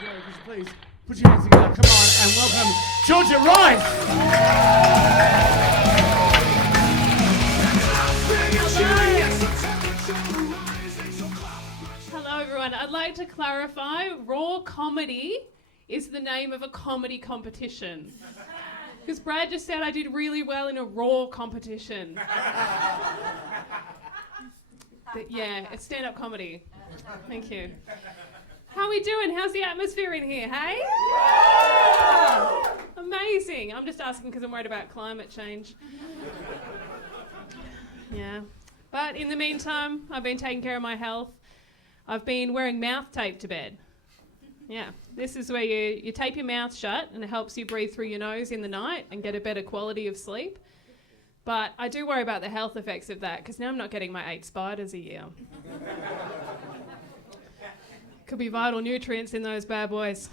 Jorgia, could you please put your hands together, come on, and welcome Jorgia Rice! Hello everyone, I'd like to clarify, Raw Comedy is the name of a comedy competition. Because Brad just said I did really well in a Raw competition. But yeah, it's stand-up comedy. Thank you. How are we doing? How's the atmosphere in here, hey? Amazing. I'm just asking because I'm worried about climate change. Yeah. But in the meantime, I've been taking care of my health. I've been wearing mouth tape to bed. Yeah. This is where you tape your mouth shut and it helps you breathe through your nose in the night and get a better quality of sleep. But I do worry about the health effects of that because now I'm not getting my 8 spiders a year. Could be vital nutrients in those bad boys.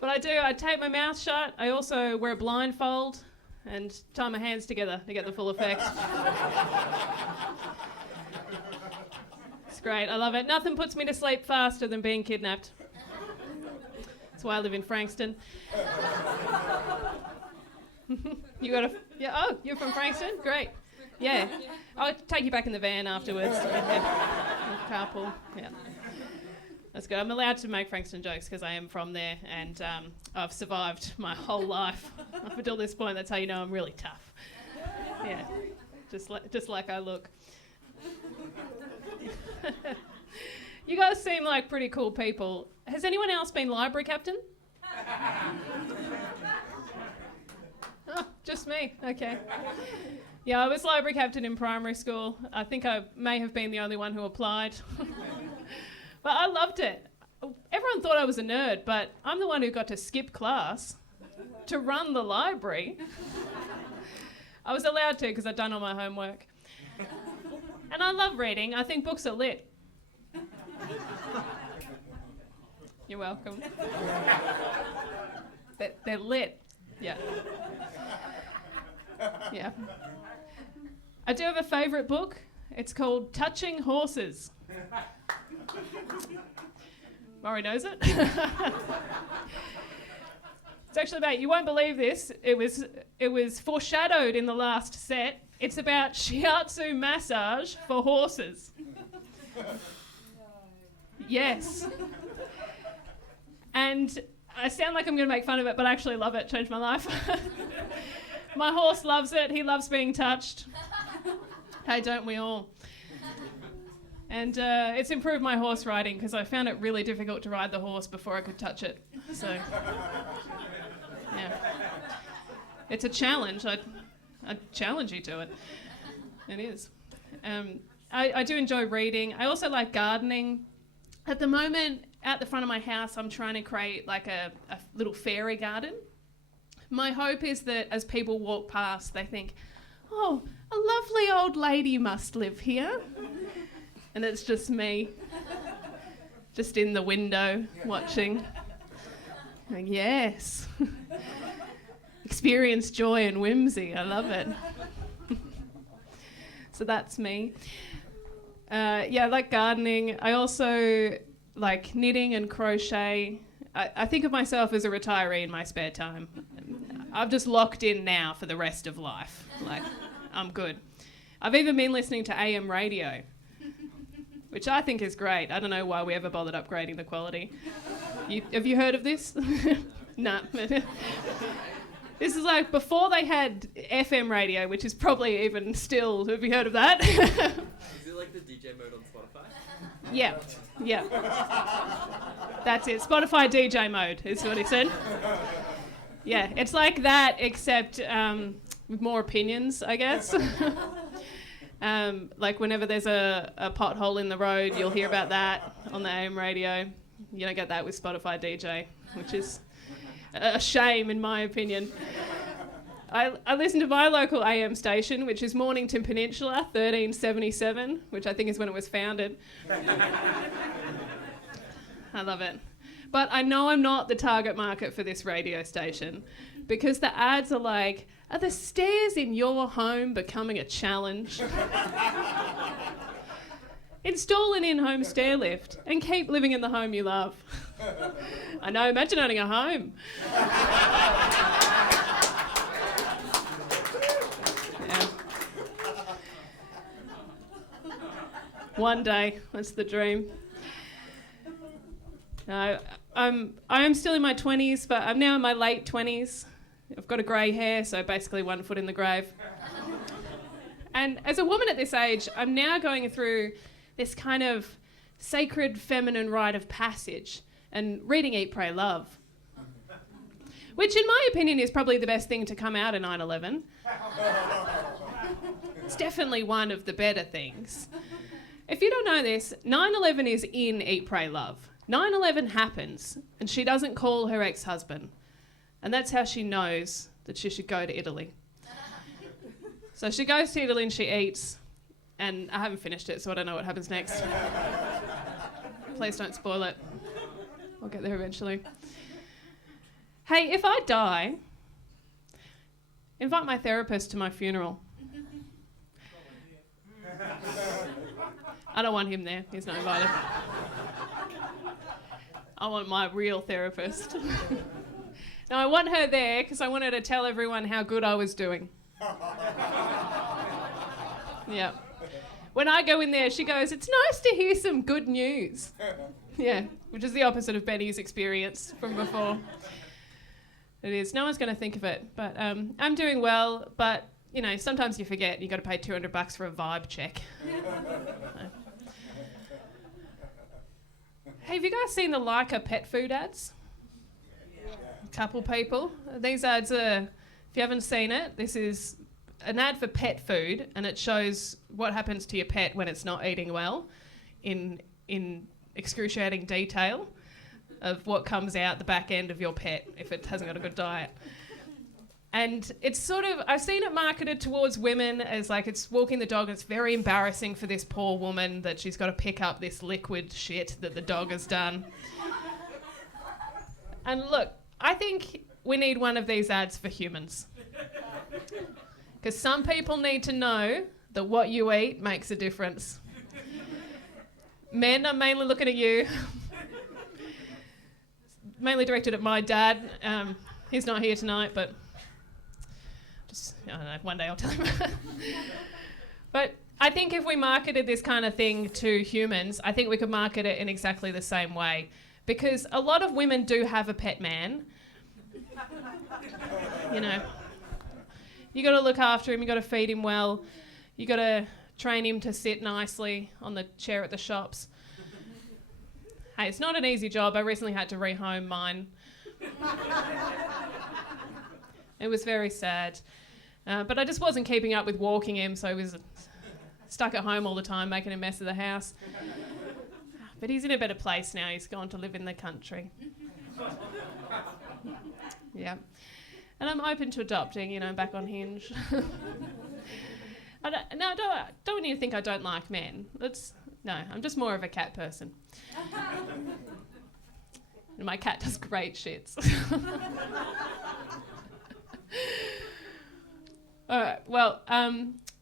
But I tape my mouth shut. I also wear a blindfold and tie my hands together to get the full effect. It's great, I love it. Nothing puts me to sleep faster than being kidnapped. That's why I live in Frankston. Oh, you're from Frankston? Great. Yeah. I'll take you back in the van afterwards. Carpool. Yeah. That's good. I'm allowed to make Frankston jokes because I am from there and I've survived my whole life up until this point. That's how you know I'm really tough. Yeah. Just like I look. You guys seem like pretty cool people. Has anyone else been library captain? Oh, just me. Okay. Yeah, I was library captain in primary school. I think I may have been the only one who applied. But I loved it. Everyone thought I was a nerd, but I'm the one who got to skip class to run the library. I was allowed to because I'd done all my homework. And I love reading. I think books are lit. You're welcome. They're lit. Yeah. Yeah. I do have a favourite book. It's called Touching Horses. Maury knows it. It's actually about, you won't believe this, it was foreshadowed in the last set. It's about shiatsu massage for horses. Yes. And I sound like I'm going to make fun of it, but I actually love it. Changed my life. My horse loves it. He loves being touched. Hey, don't we all? And it's improved my horse riding because I found it really difficult to ride the horse before I could touch it. So, yeah. It's a challenge. I challenge you to it. It is. I do enjoy reading. I also like gardening. At the moment, out the front of my house, I'm trying to create like a little fairy garden. My hope is that as people walk past, they think, oh, a lovely old lady must live here. And it's just me, just in the window, watching. Like, yes. Experience joy and whimsy. I love it. So that's me. I like gardening. I also like knitting and crochet. I think of myself as a retiree in my spare time. I've just locked in now for the rest of life. Like, I'm good. I've even been listening to AM radio, which I think is great. I don't know why we ever bothered upgrading the quality. Have you heard of this? Nah. This is like before they had FM radio, which is probably even still. Have you heard of that? Is it like the DJ mode on Spotify? Yeah. That's it. Spotify DJ mode is what he said. Yeah, it's like that except with more opinions, I guess. Like whenever there's a pothole in the road, you'll hear about that on the AM radio. You don't get that with Spotify DJ, which is a shame in my opinion. I listen to my local AM station, which is Mornington Peninsula, 1377, which I think is when it was founded. I love it. But I know I'm not the target market for this radio station because the ads are like, are the stairs in your home becoming a challenge? Install an in-home stair lift and keep living in the home you love. I know, imagine owning a home. Yeah. One day, that's the dream. No, I am still in my 20s, but I'm now in my late 20s. I've got a grey hair, so basically 1 foot in the grave. And as a woman at this age, I'm now going through this kind of sacred feminine rite of passage and reading Eat, Pray, Love. Which in my opinion is probably the best thing to come out of 9/11. It's definitely one of the better things. If you don't know this, 9/11 is in Eat, Pray, Love. 9/11 happens and she doesn't call her ex-husband. And that's how she knows that she should go to Italy. So she goes to Italy and she eats, and I haven't finished it, so I don't know what happens next. Please don't spoil it. I'll get there eventually. Hey, if I die, invite my therapist to my funeral. I don't want him there. He's not invited. I want my real therapist. No, I want her there because I want her to tell everyone how good I was doing. Yeah. When I go in there, she goes, "It's nice to hear some good news." Yeah, which is the opposite of Benny's experience from before. It is. No one's going to think of it. But I'm doing well, but, you know, sometimes you forget. You've got to pay $200 for a vibe check. Hey, have you guys seen the Leica pet food ads? Couple people. These ads are, if you haven't seen it, this is an ad for pet food, and it shows what happens to your pet when it's not eating well in excruciating detail of what comes out the back end of your pet if it hasn't got a good diet. And it's sort of, I've seen it marketed towards women as like it's walking the dog and it's very embarrassing for this poor woman that she's got to pick up this liquid shit that the dog has done. And look, I think we need one of these ads for humans. Because some people need to know that what you eat makes a difference. Men, I'm mainly looking at you. Mainly directed at my dad. He's not here tonight, but just, I don't know, one day I'll tell him. But I think if we marketed this kind of thing to humans, I think we could market it in exactly the same way. Because a lot of women do have a pet man. You know, you got to look after him, you got to feed him well, you got to train him to sit nicely on the chair at the shops. Hey, it's not an easy job. I recently had to rehome mine. It was very sad. But I just wasn't keeping up with walking him, so he was stuck at home all the time, making a mess of the house. But he's in a better place now. He's gone to live in the country. Yeah. And I'm open to adopting, you know, back on Hinge. I don't want you to think I don't like men. No, I'm just more of a cat person. And my cat does great shits. All right, well,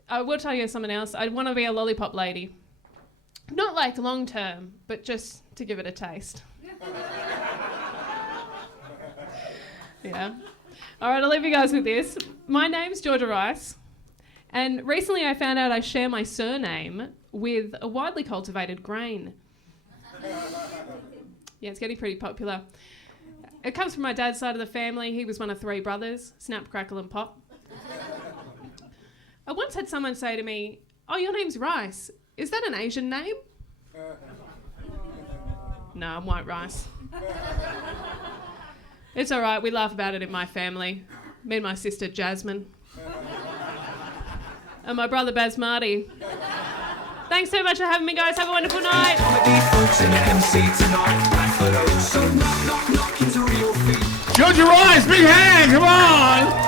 I will tell you something else. I want to be a lollipop lady. Not like long term, but just to give it a taste. Yeah. All right, I'll leave you guys with this. My name's Jorgia Rice, and recently I found out I share my surname with a widely cultivated grain. Yeah, it's getting pretty popular. It comes from my dad's side of the family. He was one of 3 brothers, snap, crackle and pop. I once had someone say to me, "Oh, your name's Rice. Is that an Asian name?" No, I'm white rice. It's all right. We laugh about it in my family. Me and my sister Jasmine. And my brother Basmati. Thanks so much for having me, guys. Have a wonderful night. Jorgia Rice, big hand, come on!